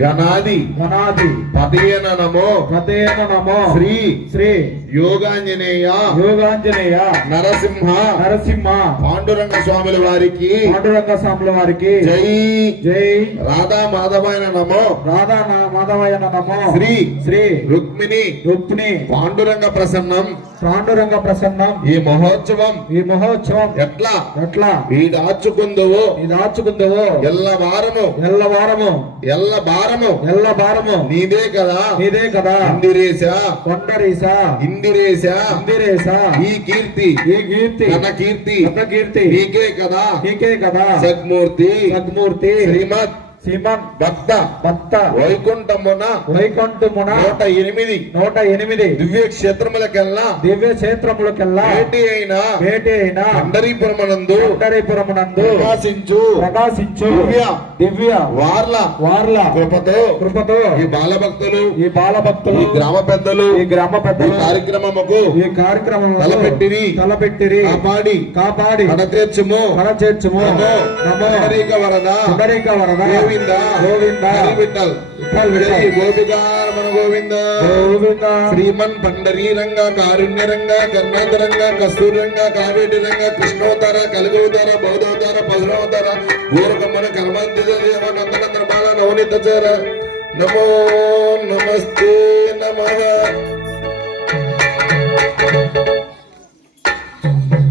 గణాది పదేన నమో శ్రీ యోగాంజనేయ నరసింహ పాండురంగ స్వాముల వారికి జై రాధా మాధవాయన నమో శ్రీ రుక్మిణి పాండురంగ ప్రసన్నం ఈ మహోత్సవం ఎట్లా ఈ దాచుకుందువో ఎల్ల భారము నీదే కదా ఇందిరేశ ఈ కీర్తి ఘన కీర్తి నీకే కదా సద్మూర్తి శ్రీమద్ భక్త వైకుంఠమున 108 దివ్య క్షేత్రములకెల్లా భేటి అయిన పండరీపురమునందు ప్రకాశించు దివ్య వార్ల కృపతో ఈ బాలభక్తులు ఈ గ్రామ పెద్దలు కార్యక్రమముకు తలపెట్టిరి కాపాడి కడతీర్చుము వరద గోవింద గోవింద శ్రీమన్ పండరీరంగ కారుణ్యరంగ కర్ణాంతరంగ కస్తూరంగ కావేటిరంగ కృష్ణోత్తర కలుగోతర బౌద్ధోత్తర పదనోత్తర గోరకమ్మన కర్మాంతర బాల నవనీత చర నమో నమస్తే నమః